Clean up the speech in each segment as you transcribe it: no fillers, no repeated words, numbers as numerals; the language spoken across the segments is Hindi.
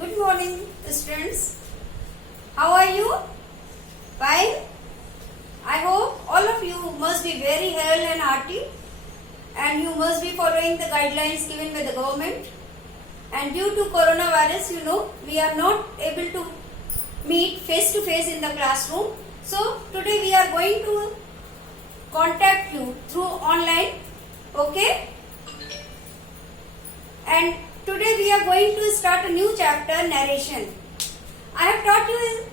Good morning, students. How are you? Fine. I hope all of you must be very healthy and hearty, and you must be following the guidelines given by the government. And due to coronavirus, we are not able to meet face to face in the classroom. So today we are going to contact you through online. Okay? And today we are going to start a new chapter, narration. I have taught you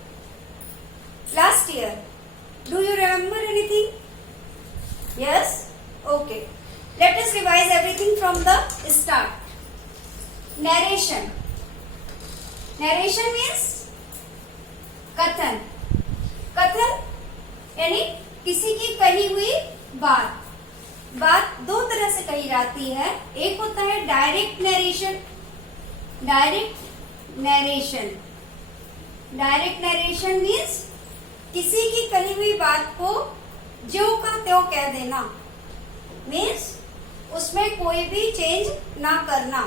last year. Do you remember anything? Yes? Okay. Let us revise everything from the start. Narration. Narration means कथन. कथन यानी किसी की कही हुई बात. बात दो तरह से कही जाती है. एक होता है direct narration. Direct narration. Direct narration means किसी की कही हुई बात को ज्यों का त्यों कह देना. मीन्स उसमें कोई भी चेंज ना करना.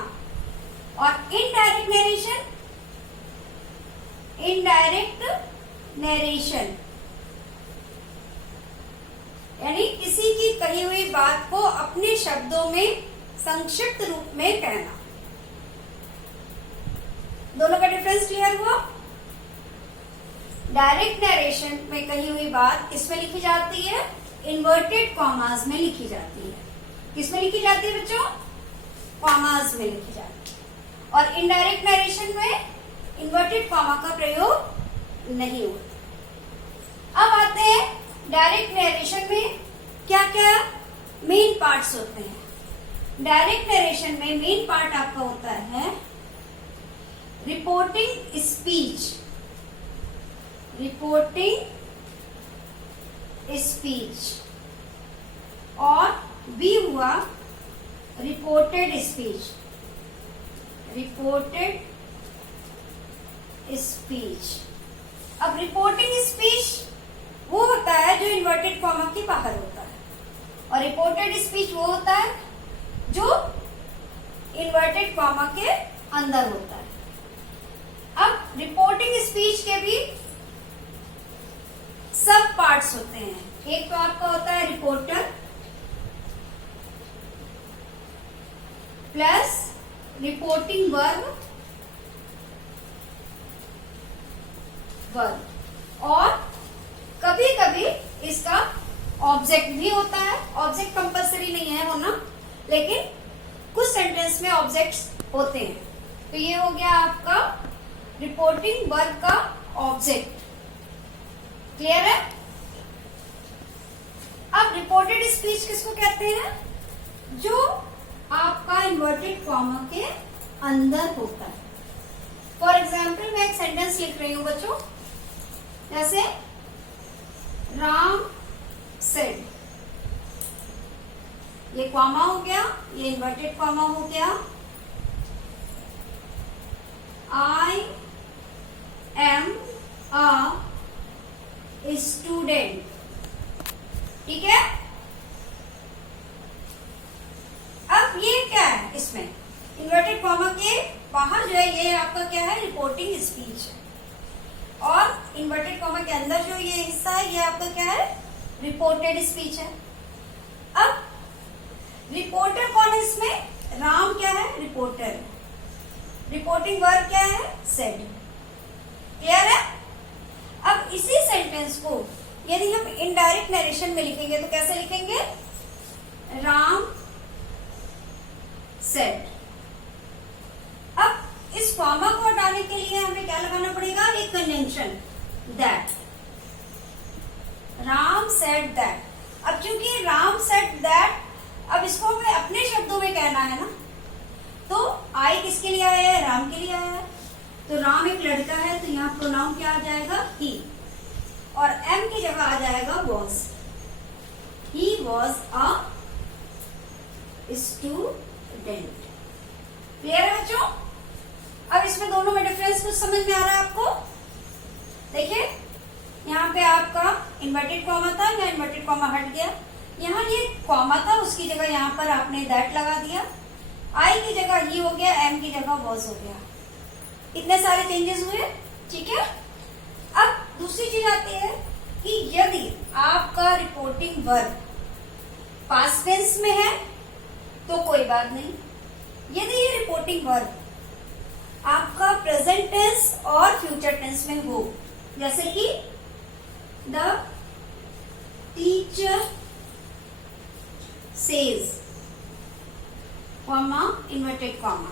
और इनडायरेक्ट नरेशन. इनडायरेक्ट नरेशन यानी किसी की कही हुई बात को अपने शब्दों में संक्षिप्त रूप में कहना. दोनों का डिफरेंस क्लियर हुआ? डायरेक्ट नरेशन में कही हुई बात किसमें लिखी जाती है? इन्वर्टेड कॉमास में लिखी जाती है. किसमें लिखी जाती है बच्चों? कॉमास में लिखी जाती है. और इनडायरेक्ट नरेशन में इन्वर्टेड कॉमा का प्रयोग नहीं होता. अब आते हैं डायरेक्ट नरेशन में क्या क्या मेन पार्ट्स होते हैं. डायरेक्ट नरेशन में मेन पार्ट आपका होता है रिपोर्टिंग स्पीच. रिपोर्टिंग स्पीच और बी हुआ रिपोर्टेड स्पीच. Reported speech. अब रिपोर्टिंग स्पीच वो होता है जो इन्वर्टेड कॉमा के बाहर होता है, और रिपोर्टेड स्पीच वो होता है जो इन्वर्टेड कॉमा के अंदर होता है. अब रिपोर्टिंग स्पीच के भी सब पार्ट्स होते हैं. एक तो आपका होता है रिपोर्टर प्लस रिपोर्टिंग वर्ब और कभी कभी इसका ऑब्जेक्ट भी होता है. ऑब्जेक्ट कंपलसरी नहीं है होना, लेकिन कुछ सेंटेंस में ऑब्जेक्ट्स होते हैं. तो ये हो गया आपका रिपोर्टिंग वर्ब का ऑब्जेक्ट. क्लियर है? अब रिपोर्टेड स्पीच किसको कहते हैं? जो आपका इन्वर्टेड कॉमा के अंदर होता है. फॉर एग्जाम्पल मैं एक सेंटेंस लिख रही हूं बच्चों, जैसे राम सेड. ये कॉमा हो गया, ये इन्वर्टेड कॉमा हो गया. I am a student. ठीक है? अब ये क्या है? इसमें इन्वर्टेड कॉमा के बाहर जो है ये आपका क्या है? रिपोर्टिंग स्पीच है. और इन्वर्टेड कॉमा के अंदर जो ये हिस्सा है ये आपका क्या है? रिपोर्टेड स्पीच है. अब रिपोर्टर कौन है इसमें? राम क्या है? रिपोर्टर. रिपोर्टिंग वर्ब क्या है? सेड. क्लियर है? अब इसी सेंटेंस को यदि हम इनडायरेक्ट नरेशन में लिखेंगे तो कैसे लिखेंगे? राम सेड. अब इस कॉमा को हटाने के लिए हमें क्या लगाना पड़ेगा? एक conjunction, that. Ram said that. अब चूंकि राम सेड दैट, अब इसको हमें अपने शब्दों में कहना है ना, तो आई किसके लिए आया है? राम के लिए आया है. तो राम एक लड़का है, तो यहाँ प्रोनाउन क्या आ जाएगा? ही. और एम की जगह आ जाएगा was. He was a student. Clear है बच्चों? अब इसमें दोनों में डिफरेंस कुछ समझ में आ रहा है आपको? देखिए यहाँ पे आपका इन्वर्टेड कॉमा था, यहाँ इन्वर्टेड कॉमा हट गया. यहाँ ये कॉमा था, उसकी जगह यहाँ पर आपने दैट लगा दिया. आई की जगह ही हो गया, एम की जगह वॉज हो गया. इतने सारे चेंजेस हुए, ठीक है। अब दूसरी चीज आती है कि यदि आपका रिपोर्टिंग वर्ब पास्ट टेंस में है तो कोई बात नहीं। यदि ये रिपोर्टिंग वर्ब आपका प्रेजेंट टेंस और फ्यूचर टेंस में हो, जैसे कि the teacher says, comma inverted comma,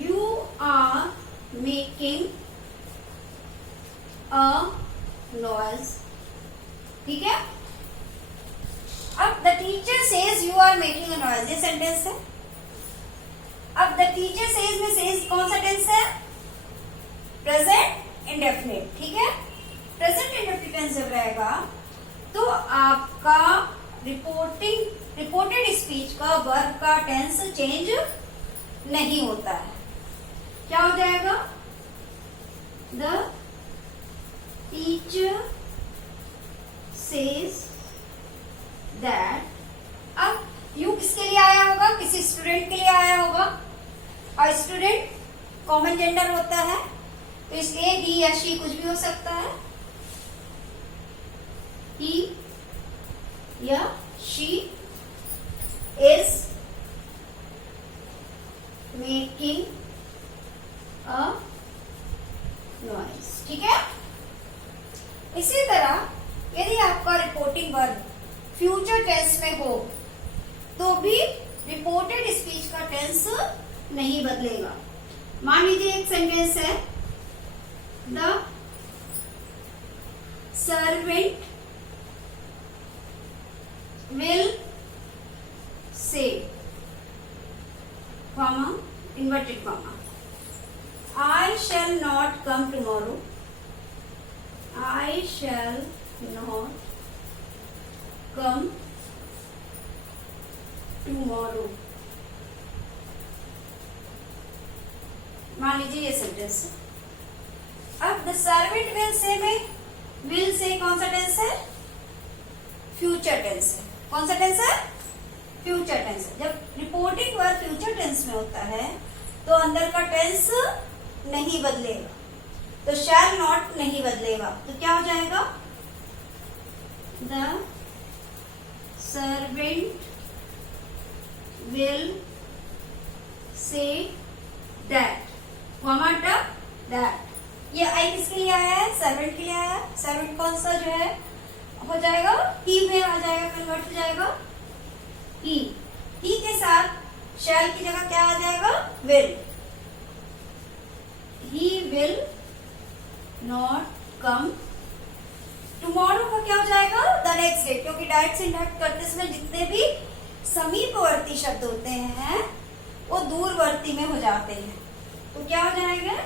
you are making a noise, ठीक है। अब the teacher says you are making a noise, ये सेंटेंस है। अब द टीचर सेज में सेज कौन सा टेंस है? प्रेजेंट इंडेफिनिट, ठीक है। प्रेजेंट इंडेफिनिट टेंस जब रहेगा तो आपका रिपोर्टेड स्पीच का वर्ब का टेंस चेंज नहीं होता है। क्या हो जाएगा? The teacher says that. अब यू किसके लिए आया होगा? किसी स्टूडेंट के लिए आया होगा, और स्टूडेंट कॉमन जेंडर होता है तो इसलिए ही या शी कुछ भी हो सकता है। ही या she is making a noise, ठीक है। इसी तरह यदि आपका रिपोर्टिंग वर्ब फ्यूचर टेंस में हो तो भी रिपोर्टेड स्पीच का टेंस नहीं बदलेगा। मान लीजिए एक सेंटेंस है, the servant will say, comma, inverted comma, I shall not come tomorrow. I shall not come tomorrow. मान लीजिए ये सेंटेंस है। अब द सर्वेंट विल से में विल से कौन सा टेंस है? फ्यूचर टेंस है। कौन सा टेंस है? फ्यूचर टेंस है। जब रिपोर्टिंग वर्ब फ्यूचर टेंस में होता है तो अंदर का टेंस नहीं बदलेगा, तो शैल नॉट नहीं बदलेगा, तो क्या हो जाएगा? The servant will say that, comma that. ये आई किसके लिए आया है? सर्वेंट के लिए आया है। सर्वेंट कौन सा जो है हो जाएगा? ही में आ जाएगा, कन्वर्ट हो जाएगा ही। ही के साथ शैल की जगह क्या आ जाएगा? Will. He will not come tomorrow का क्या हो जाएगा? द नेक्स्ट डे, क्योंकि डायरेक्ट से इंडायरेक्ट करते समय जितने भी समीपवर्ती शब्द होते हैं वो दूरवर्ती में हो जाते हैं, तो क्या हो जाएगा?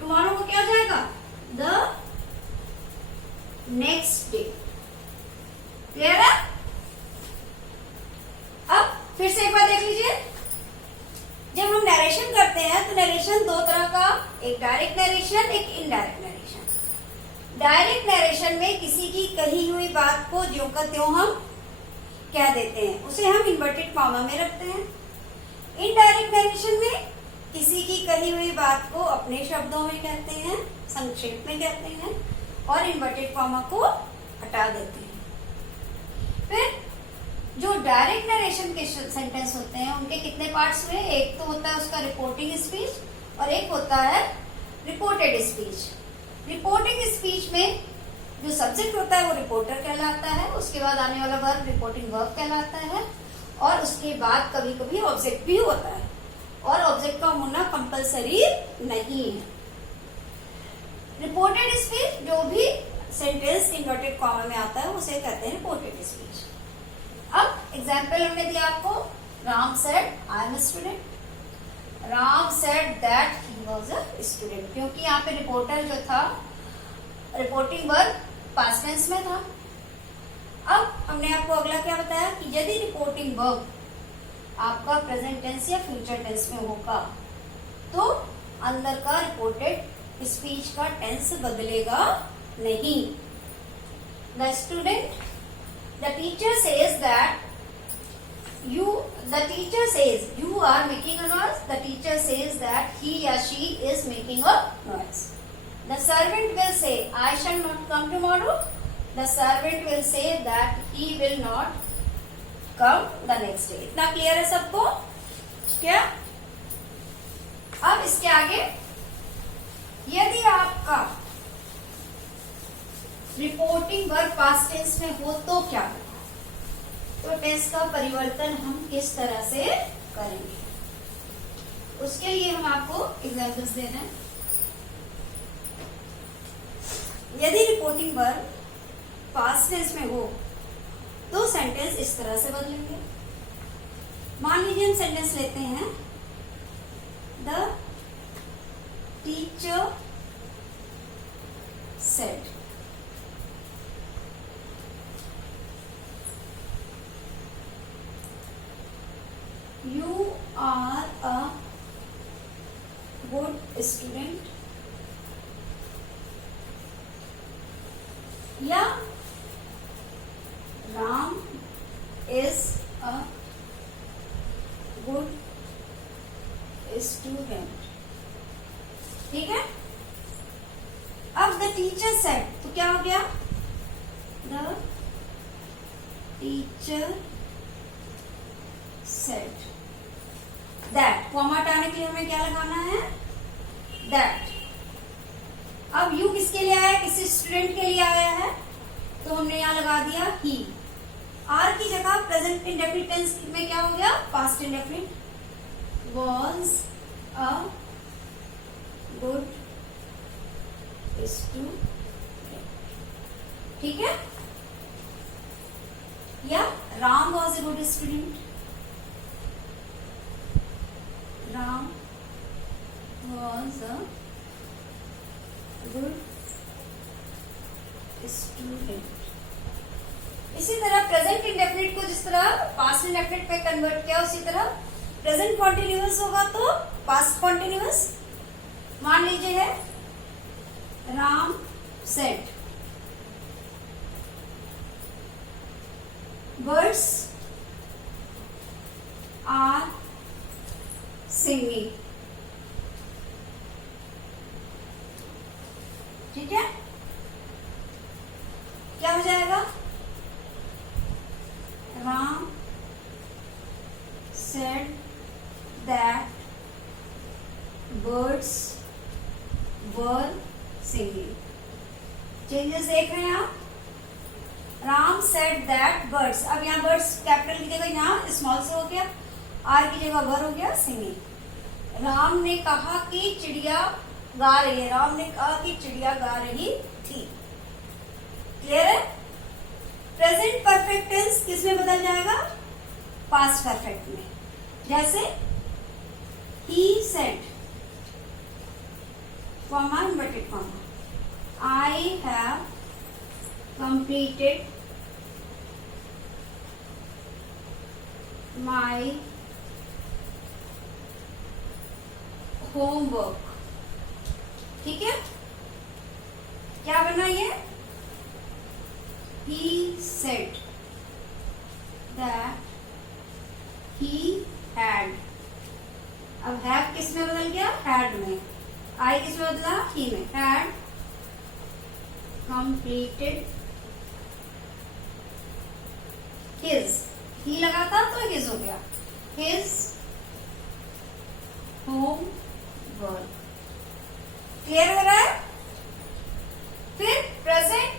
टुमारो को क्या हो जाएगा? The next day. क्लियर है? अब फिर से एक बार देख लीजिए, जब हम नरेशन करते हैं तो नरेशन दो तरह का, एक डायरेक्ट नरेशन, एक इनडायरेक्ट नरेशन। डायरेक्ट नरेशन में किसी की कही हुई बात को ज्यों का त्यों हम कह देते हैं, उसे हम इन्वर्टेड कॉमा में रखते हैं। इनडायरेक्ट नरेशन में किसी की कही हुई बात को अपने शब्दों में कहते हैं, संक्षेप में कहते हैं, और इन्वर्टेड कॉमा को हटा देते हैं। फिर जो डायरेक्ट नरेशन के सेंटेंस होते हैं उनके कितने पार्ट्स हुए? एक तो होता है उसका रिपोर्टिंग स्पीच और एक होता है रिपोर्टेड स्पीच। रिपोर्टिंग स्पीच में जो सब्जेक्ट होता है वो रिपोर्टर कहलाता है, उसके बाद आने वाला वर्ब रिपोर्टिंग वर्ब कहलाता है, और उसके बाद कभी कभी ऑब्जेक्ट भी होता है, और ऑब्जेक्ट का होना कंपलसरी नहीं है। रिपोर्टेड स्पीच जो भी सेंटेंस इन्वर्टेड कॉमा में आता है उसे कहते हैं रिपोर्टेड स्पीच। अब एग्जाम्पल हमने दिया आपको, Ram said I am a student, Ram said that he was a student, क्योंकि यहाँ पे रिपोर्टर जो था रिपोर्टिंग वर्ब पास्ट टेंस में था। अब हमने आपको अगला क्या बताया कि यदि रिपोर्टिंग वर्ब आपका प्रेजेंट टेंस या फ्यूचर टेंस में होगा तो अंदर का रिपोर्टेड स्पीच का टेंस बदलेगा नहीं। The student, the teacher says that The teacher says, you are making a noise. The teacher says that he or she is making a noise. The servant will say, I shall not come tomorrow. The servant will say that he will not come the next day. इतना क्लियर है सबको? क्या? अब इसके आगे, यदि आपका रिपोर्टिंग वर्ब पास्ट टेंस में हो तो क्या होगा? तो टेंस का परिवर्तन हम किस तरह से करेंगे, उसके लिए हम आपको एग्जाम्पल्स दे रहे हैं। यदि रिपोर्टिंग वर्ब पास्ट टेंस में हो तो सेंटेंस इस तरह से बदलेंगे। मान लीजिए हम सेंटेंस लेते हैं, the teacher said. You are a good student. या Ram is a good student। ठीक है? अब द टीचर सेड तो क्या हो गया? The teacher said that. Comma हटाने के लिए हमें क्या लगाना है? दैट। अब यू किसके लिए आया? किसी स्टूडेंट के लिए आया है, तो हमने यहां लगा दिया ही। आर की जगह प्रेजेंट इंडेफिनिट टेंस में क्या हो गया? Past indefinite. Was a good student. ठीक है? या Ram was a good student. Ram was a good student। इसी तरह प्रेजेंट इंडेफिनिट को जिस तरह पास्ट इंडेफिनिट पे कन्वर्ट किया, उसी तरह प्रेजेंट कॉन्टिन्यूअस होगा तो पास्ट कॉन्टिन्यूअस। मान लीजिए है Ram said birds are singing. ठीक है? क्या हो जाएगा? Ram said that birds were singing. Changes देख रहे हैं आप? राम सेड दैट बर्ड्स, अब यहाँ बर्ड्स कैपिटल की जगह यहाँ स्मॉल से हो गया, आर की जगह वर हो गया सिंगिंग। राम ने कहा कि चिड़िया गा रही है। राम ने कहा कि चिड़िया गा रही थी। क्लियर है? प्रेजेंट परफेक्ट टेंस किस में बदल जाएगा? पास्ट परफेक्ट में। जैसे he said, comma inverted comma, I have completed my homework. ठीक है? क्या बना ये? He said that he had। अब have किस में बदल गया? had में। I किस में बदला? he में। had completed his, he लगा था तो his हो गया, his होमवर्क। क्लियर हो रहा है? फिर प्रेजेंट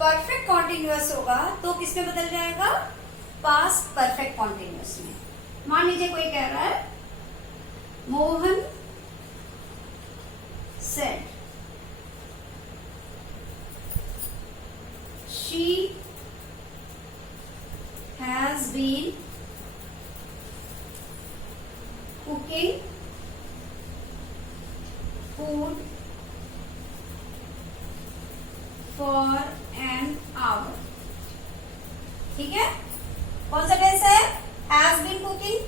परफेक्ट कॉन्टिन्यूअस होगा तो किस में बदल जाएगा? पास्ट परफेक्ट कॉन्टिन्यूअस में। मान लीजिए कोई कह रहा है Mohan said she has been cooking food for an hour. ठीक है? कौन सा टेंस है? Has been cooking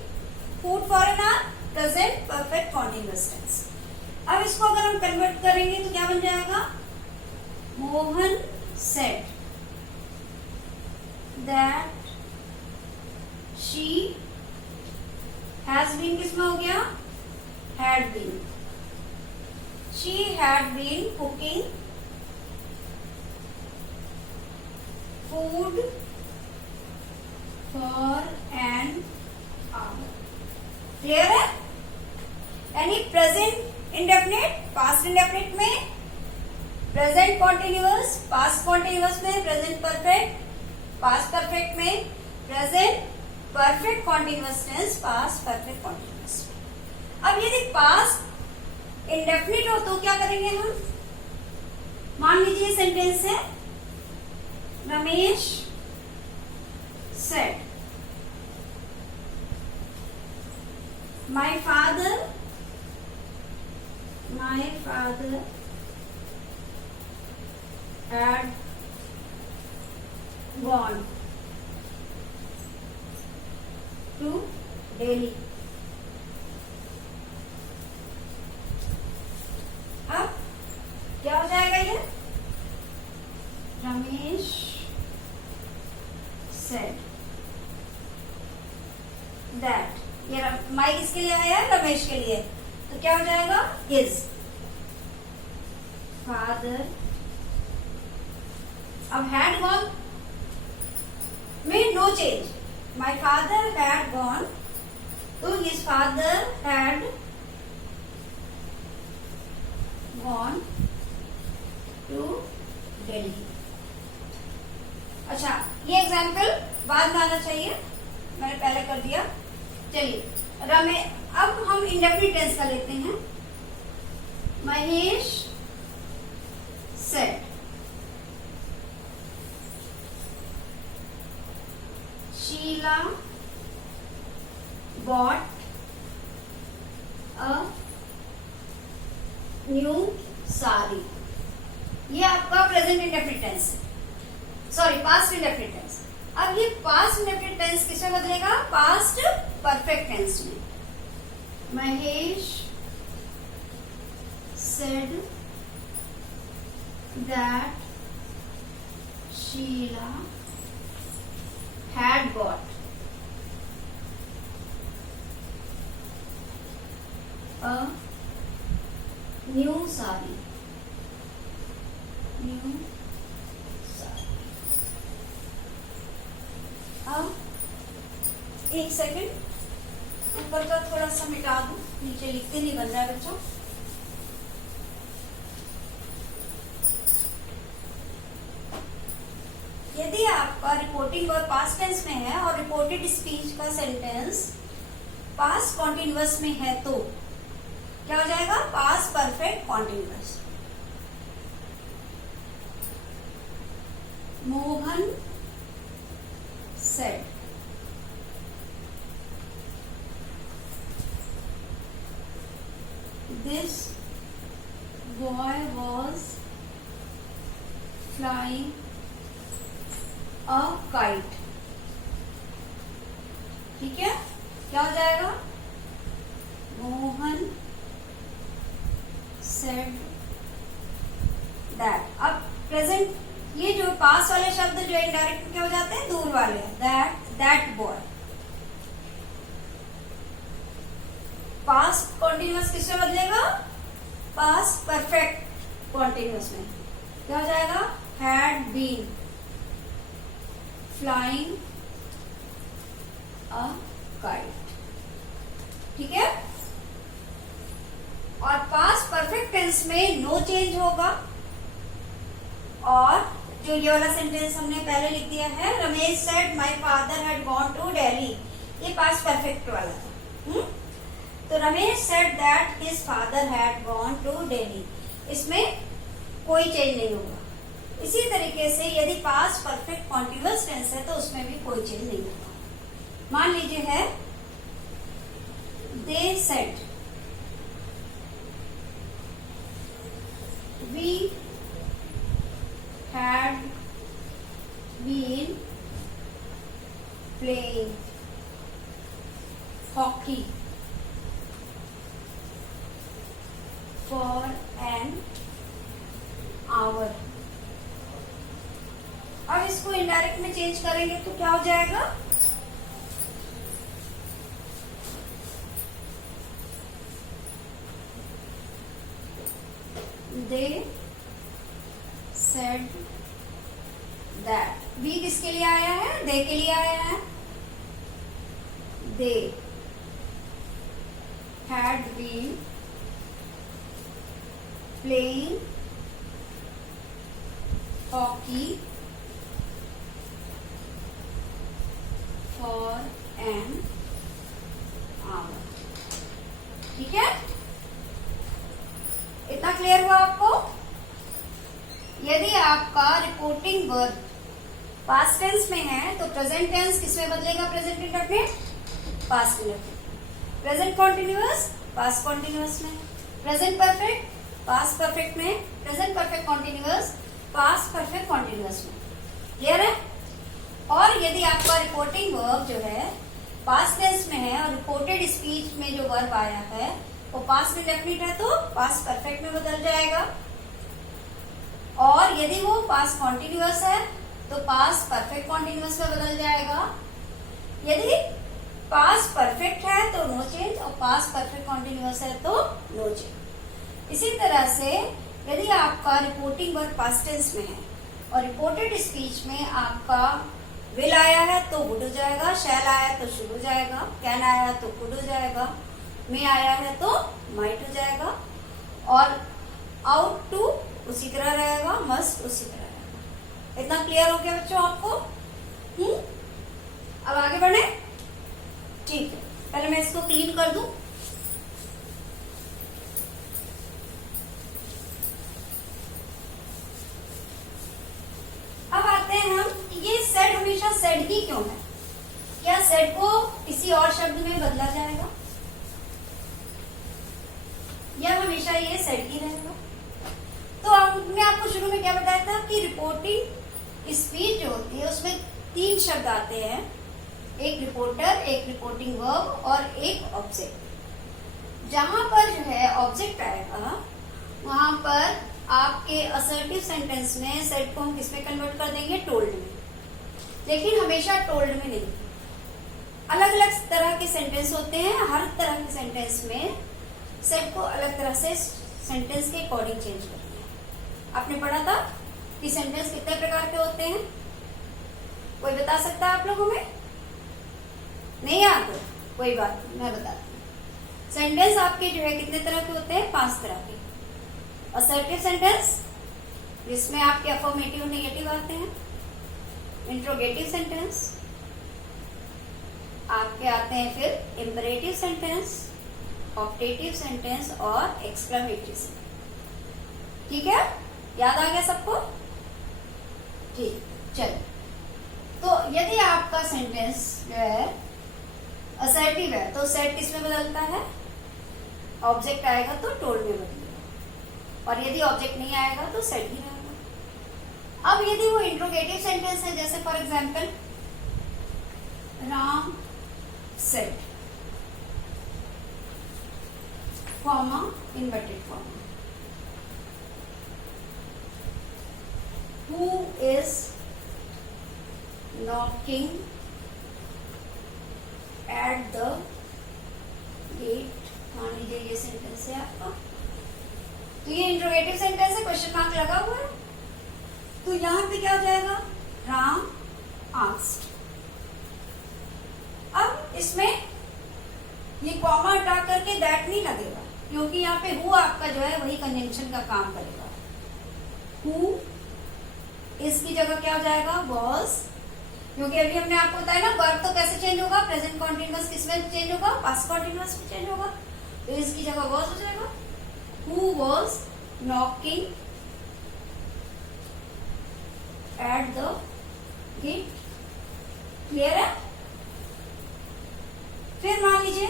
food for an hour, present perfect continuous tense. अब इसको अगर हम कन्वर्ट करेंगे तो क्या बन जाएगा? Mohan said that she has been किसमें हो गया? Had been. She had been cooking food for an hour. Clear है? यानी प्रेजेंट इंडेफिनिट पास्ट इंडेफिनिट में, प्रेजेंट कॉन्टिन्यूअस पास्ट कॉन्टिन्यूअस में, प्रेजेंट परफेक्ट पास्ट परफेक्ट में, present perfect continuous tense past perfect continuous में। अब यदि पास्ट इंडेफिनिट हो तो क्या करेंगे हम? मान लीजिए सेंटेंस है Ramesh said my father had gone to Delhi. अब क्या हो जाएगा ये? रमेश said that, ये माई किसके लिए आया? रमेश के लिए। तो क्या हो जाएगा? His father. अब हैड गॉन में no change, my father had gone, तो his father had gone to Delhi. अच्छा, ये एग्जाम्पल बाद में आना चाहिए, मैंने पहले कर दिया। चलिए अब हम इंडेफिनिट टेंस का लेते हैं। Mahesh said Sheela bought a new sari. ये आपका प्रेजेंट इंडेफिनिट टेंस है, सॉरी पास्ट इंडेफिनिट टेंस। अब ये पास्ट इंडेफिनिट टेंस किसमें बदलेगा? पास्ट परफेक्ट टेंस में। Mahesh said that Sheila had got a new sari. अब एक सेकंड, ऊपर का थोड़ा सा मिटा दूं, नीचे लिखते नहीं बन रहा है बच्चों। यदि आपका रिपोर्टिंग और पास्ट टेंस में है और रिपोर्टेड स्पीच का सेंटेंस पास्ट कॉन्टिन्यूअस में है तो क्या हो जाएगा? Past perfect continuous. Mohan said this boy was flying a kite. ठीक है, क्या हो जाएगा? Mohan said that। अब प्रेजेंट, ये जो पास वाले शब्द जो इनडायरेक्ट क्या हो जाते हैं? दूर वाले। That boy. पास्ट कॉन्टिन्यूअस किसमें बदलेगा? पास्ट परफेक्ट कॉन्टिन्यूअस में। क्या हो जाएगा? Had been flying a kite. ठीक है, और पास्ट परफेक्ट टेंस में नो चेंज होगा। और जो ये वाला सेंटेंस हमने पहले लिख दिया है, Ramesh said my father had gone to Delhi, ये पास्ट परफेक्ट वाला था। तो Ramesh said that his father had gone to Delhi, इसमें कोई चेंज नहीं होगा। इसी तरीके से यदि पास्ट परफेक्ट कॉन्टिन्यूअस टेंस है तो उसमें भी कोई चेंज नहीं होगा। मान लीजिए है they said we had been playing hockey for an hour। अब इसको इनडायरेक्ट में चेंज करेंगे तो क्या हो जाएगा? They said that. बी किसके लिए आया है? दे के लिए आया है। They had been playing hockey for an hour. ठीक है, इतना क्लियर हुआ आपको? यदि आपका रिपोर्टिंग वर्ब पास्ट टेंस में है तो प्रेजेंट टेंस किसमें बदलेगा? Present indefinite past indefinite. Present continuous past continuous में। प्रेजेंट परफेक्ट पास्ट परफेक्ट में। Present perfect continuous past perfect continuous में। क्लियर है? और यदि आपका रिपोर्टिंग वर्ब जो है पास्ट टेंस में है और रिपोर्टेड स्पीच में जो वर्ब आया है वो पास्ट इंडेफिनिट है तो पास्ट परफेक्ट में बदल जाएगा। और यदि वो पास्ट कॉन्टिन्यूअस है तो पास्ट परफेक्ट कॉन्टिन्यूअस में बदल जाएगा। यदि पास्ट परफेक्ट है तो नो चेंज और पास्ट परफेक्ट कॉन्टिन्यूअस है तो नो चेंज। इसी तरह से यदि आपका रिपोर्टिंग वर्ब पास्ट टेंस में है और रिपोर्टेड स्पीच में आपका विल आया है तो वुड हो जाएगा, शैल आया है तो शुड हो जाएगा, कैन आया है तो कुड हो जाएगा, मे आया है तो माइट हो जाएगा, और आउट टू उसी तरह रहेगा, मस्ट उसी तरह रहेगा। इतना क्लियर हो गया बच्चों आपको? अब आगे बढ़े। ठीक है, पहले मैं इसको क्लीन कर दूं। अब आते हैं हम, ये सेड हमेशा सेड ही क्यों है? क्या सेड को किसी और शब्द में बदला जाएगा या हमेशा ये सेड ही रहेगा? तो हमने आपको शुरू में क्या बताया था कि रिपोर्टिंग स्पीच जो होती है उसमें 3 शब्द आते हैं, एक रिपोर्टर, एक रिपोर्टिंग वर्ब और एक ऑब्जेक्ट। जहां पर जो है ऑब्जेक्ट आएगा वहां पर आपके असर्टिव सेंटेंस में सेड को हम किसमें कन्वर्ट कर देंगे? टोल्ड में। लेकिन हमेशा टोल्ड में नहीं, अलग अलग तरह के सेंटेंस होते हैं, हर तरह के सेंटेंस में सेड को अलग तरह से सेंटेंस के अकॉर्डिंग चेंज करते हैं। आपने पढ़ा था कि सेंटेंस कितने प्रकार के होते हैं? कोई बता सकता है आप लोगों में? नहीं याद हो? कोई बात नहीं, मैं बताती हूँ। सेंटेंस आपके जो है कितने तरह के होते हैं? 5 तरह के। असर्टिव सेंटेंस जिसमें आपके अफर्मेटिव नेगेटिव आते हैं, इंट्रोगेटिव सेंटेंस आपके आते हैं, फिर इंपरेटिव सेंटेंस, ऑप्टेटिव सेंटेंस और एक्सक्लेमेटरी सेंटेंस। ठीक है, याद आ गया सबको? ठीक, चलो। तो यदि आपका सेंटेंस जो है असर्टिव है तो सेड किसमें बदलता है? ऑब्जेक्ट आएगा तो टोल्ड में बदलेगा, और यदि ऑब्जेक्ट नहीं आएगा तो सेड ही रहेगा। अब यदि वो इंट्रोगेटिव सेंटेंस है, जैसे for example Ram said, comma inverted comma, who is knocking at the gate. मान लीजिए ये सेंटेंस है आपका, तो ये इंट्रोगेटिव सेंटेंस है, क्वेश्चन मार्क लगा हुआ है, तो यहां पे क्या हो जाएगा? राम आस्क्ड। अब इसमें ये कॉमा हटा करके दैट नहीं लगेगा, क्योंकि यहाँ पे हु आपका जो है वही कंजंक्शन का काम करेगा। हु इसकी जगह क्या हो जाएगा? वॉज, क्योंकि अभी हमने आपको बताया ना वर्ब तो कैसे चेंज होगा? प्रेजेंट कॉन्टिन्यूअस किसमें चेंज होगा? पास्ट कॉन्टिन्यूअस में चेंज होगा, तो इसकी जगह वॉज हो जाएगा। Who was knocking at the gate. Clear है? फिर मान लीजिए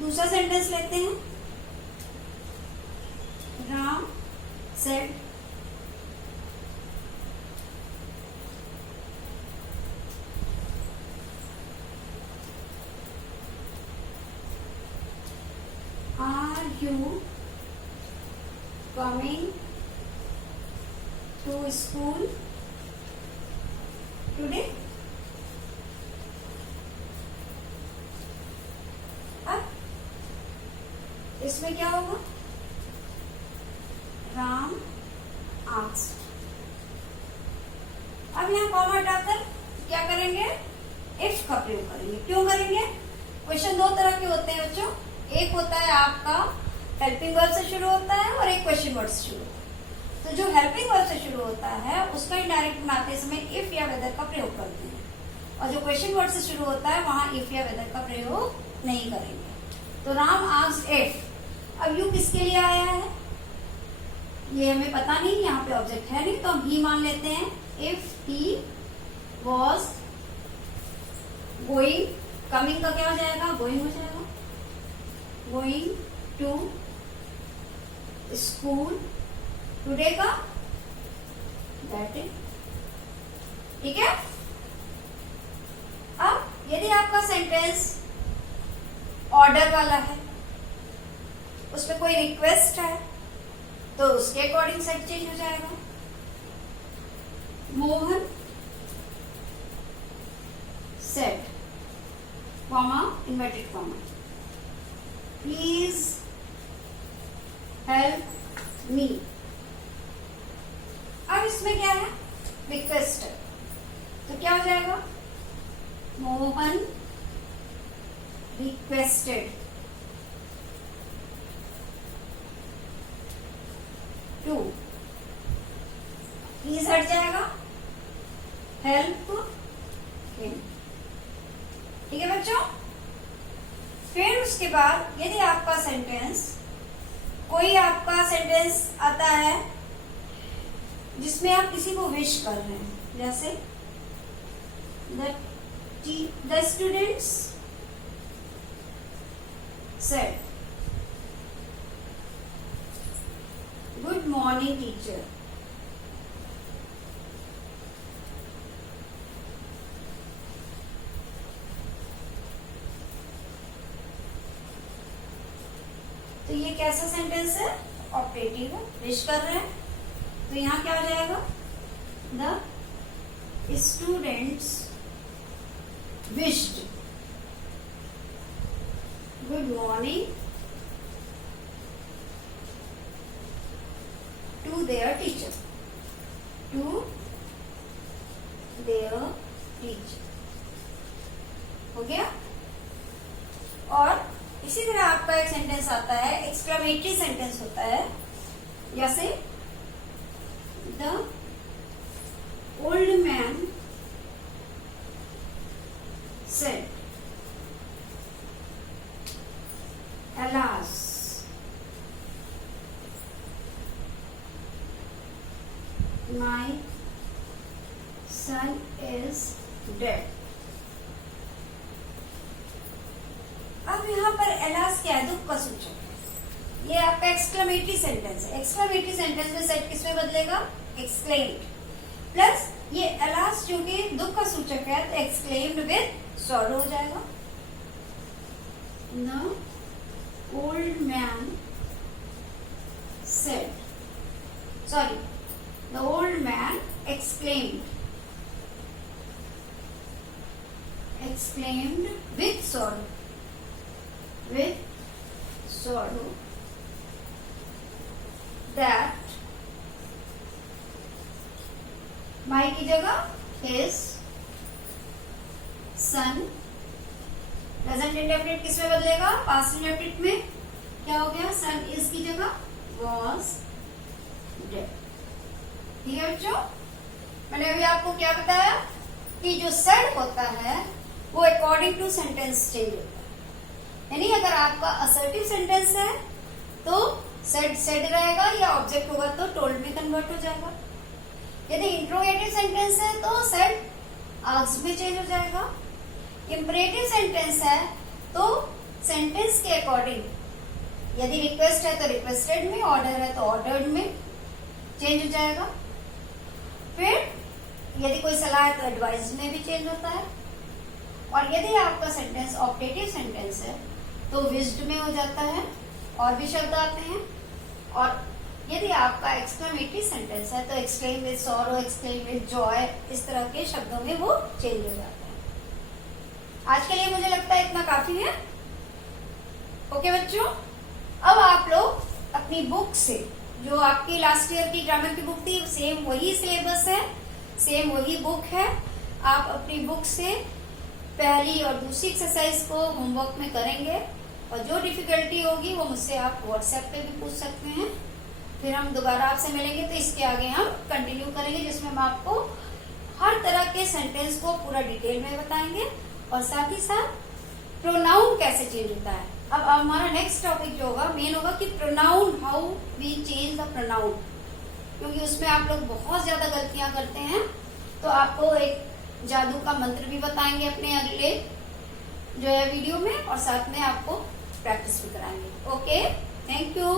दूसरा सेंटेंस लेते हैं, Ram said are you coming to school today? अब इसमें क्या होगा? राम आस्क्ड। अब यहाँ कॉमा हटाकर क्या करेंगे, इफ का प्रयोग करेंगे। क्यों करेंगे? क्वेश्चन दो तरह के होते हैं बच्चों, एक होता है आपका हेल्पिंग वर्ब से शुरू होता है और एक क्वेश्चन वर्ड से शुरू होता है। तो जो हेल्पिंग वर्ब से शुरू होता है उसका इनडायरेक्ट बनाते समय इफ या वेदर का प्रयोग करते हैं, और जो क्वेश्चन वर्ड से शुरू होता है वहां इफ या वेदर का प्रयोग नहीं करेंगे। तो राम आस्क्ड इफ। अब यू किसके लिए आया है ये हमें पता नहीं, यहाँ पे ऑब्जेक्ट है नहीं, तो हम ही मान लेते हैं। If he was going, coming का क्या हो जाएगा, गोइंग हो जाएगा, गोइंग टू स्कूल टुडे का दैट इज। ठीक है। अब यदि आपका सेंटेंस ऑर्डर वाला है, उसमें कोई रिक्वेस्ट है, तो उसके अकॉर्डिंग सेट चेंज हो जाएगा। Mohan said, comma inverted comma, please help me. अब इसमें क्या है, रिक्वेस्ट है, तो क्या हो जाएगा, मोहन रिक्वेस्टेड टू, प्लीज हट जाएगा, हेल्प हिम। ठीक है बच्चों। फिर उसके बाद यदि आपका सेंटेंस, कोई आपका सेंटेंस आता है जिसमें आप किसी को विश कर रहे हैं, जैसे the students said good morning teacher। तो ये कैसा सेंटेंस है, ऑपरेटिव है, विश कर रहे हैं, तो यहां क्या हो जाएगा, the students wished good morning to their teacher, to their teacher। हो गया। और इसी तरह आपका एक सेंटेंस आता है, एक्सक्लेमेटरी सेंटेंस होता है, जैसे the old man said, alas, my son is dead। अब यहाँ पर alas क्या है, दुख का सूचक है। ये आपका एक्सक्लेमेटरी सेंटेंस है। एक्सक्लेमेटरी सेंटेंस में सेट किसमें बदलेगा, एक्सक्लेम्ड, प्लस ये alas चूंकि दुख का सूचक है तो एक्सक्लेम्ड विद सॉरो हो जाएगा। The old man said, sorry, the old man exclaimed with sorrow that my की जगह his सन, प्रेजेंट इंडेफिनिट किसमें बदलेगा, पास्ट इंडेफिनिट में क्या हो गया, सन इज की जगह वॉज डेड। ठीक है बच्चों। मैंने अभी आपको क्या बताया कि जो सेड होता है वो अकॉर्डिंग टू सेंटेंस चेंज होता है। यानी अगर आपका असर्टिव सेंटेंस है तो सेड रहेगा, या ऑब्जेक्ट होगा तो टोल्ड में कन्वर्ट हो जाएगा। यदि इंट्रोगेटिव सेंटेंस है तो सेड आस्क्ड में चेंज हो जाएगा। इंपरेटिव सेंटेंस है तो सेंटेंस के अकॉर्डिंग, यदि रिक्वेस्ट है तो रिक्वेस्टेड में, ऑर्डर है तो ऑर्डर्ड में चेंज हो जाएगा। फिर यदि कोई सलाह है तो एडवाइज में भी चेंज होता है। और यदि आपका सेंटेंस ऑपरेटिव सेंटेंस है तो विज्ड में हो जाता है, और भी शब्द आते हैं। और यदि आपका एक्सक्लेमेटरी सेंटेंस है तो exclaim with sorrow, exclaim with Joy, इस तरह के शब्दों में वो चेंज हो जाता है। आज के लिए मुझे लगता है इतना काफी है। ओके बच्चों, अब आप लोग अपनी बुक से जो आपकी लास्ट ईयर की ग्रामर की बुक थी सेम वही सिलेबस है, सेम वही बुक है। आप अपनी बुक से पहली और दूसरी एक्सरसाइज को होमवर्क में करेंगे और जो डिफिकल्टी होगी वो मुझसे आप व्हाट्सएप पे भी पूछ सकते हैं। फिर हम दोबारा आपसे मिलेंगे तो इसके आगे हम कंटिन्यू करेंगे, जिसमें हम आपको हर तरह के सेंटेंस को पूरा डिटेल में बताएंगे और साथ ही साथ प्रोनाउन कैसे चेंज होता है। अब हमारा नेक्स्ट टॉपिक जो होगा मेन होगा कि pronoun, how we change the pronoun, क्योंकि उसमें आप लोग बहुत ज्यादा गलतियां करते हैं। तो आपको एक जादू का मंत्र भी बताएंगे अपने अगले जो है वीडियो में, और साथ में आपको प्रैक्टिस भी कराएंगे। Okay, thank you.